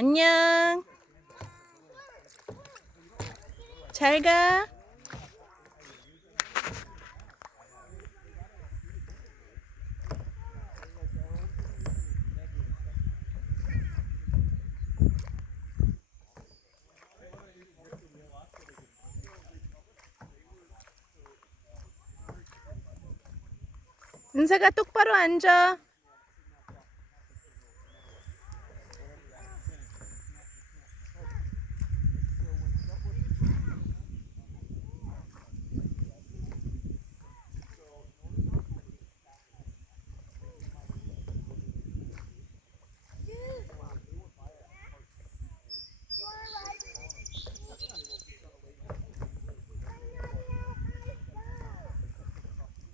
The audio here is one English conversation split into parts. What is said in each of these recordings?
안녕. 잘 가. 은사가 똑바로 앉아.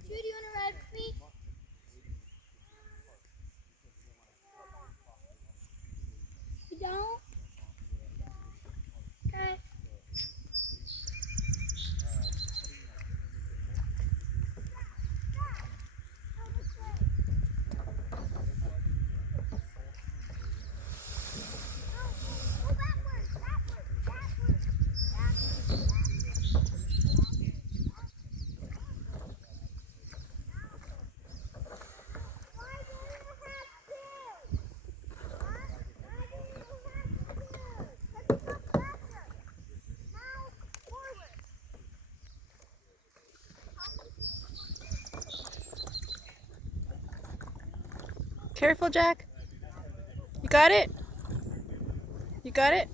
Jude, you want to ride with me? You don't? Okay. Careful, Jack. You got it? You got it?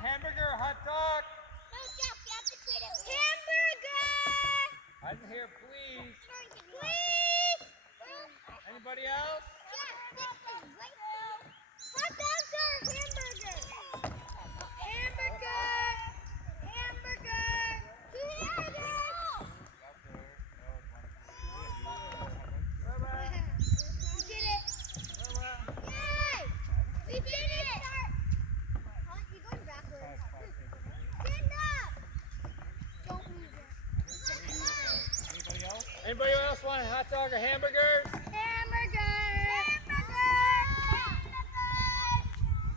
Hamburger, hot dog. No, Jeff, you have to trade it. Hamburger! I'm here, please. Please! Anybody else? Jeff, this is right now. Hot dogs or hamburger? Hamburger! Hamburger! Two hamburgers! We did it! Yay! We did it! Huh? You're going backwards. Stand up! Don't move it. Anybody else? Anybody else want a hot dog or hamburgers? Hamburger! Hamburger!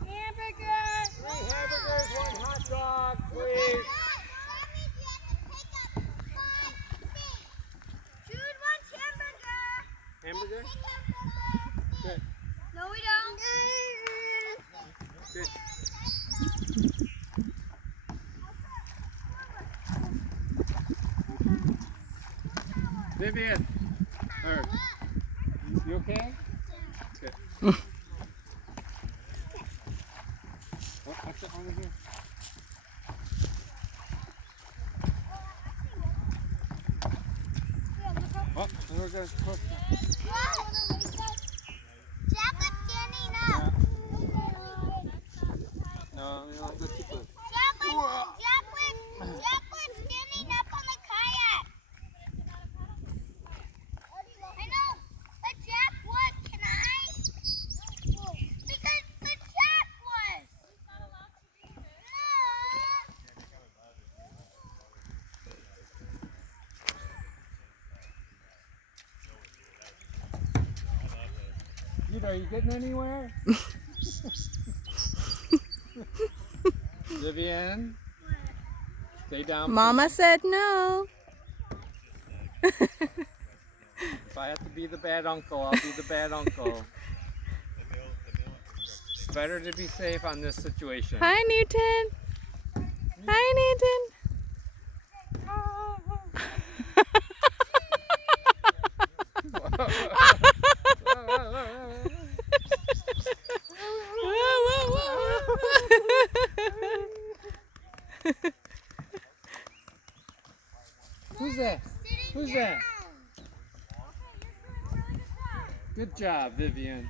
Hamburger! 3 hamburgers, 1 hot dog, please. Jude wants hamburger! Hamburger? Good. No, we don't. Good. Vivian. You okay? Good. Oh, what's that over here? Oh, there goes close. Jack was standing up. Yeah. No, you don't go too close. Jack was standing up on the kayak. I know, but Jack was. Can I? But Jack was. Peter, are you getting anywhere? Vivian, stay down. Mama said no. If I have to be the bad uncle, I'll be the bad uncle. It's better to be safe on this situation. Hi, Newton. Hi, Newton. Who's that? Who's that? Good job, Vivian.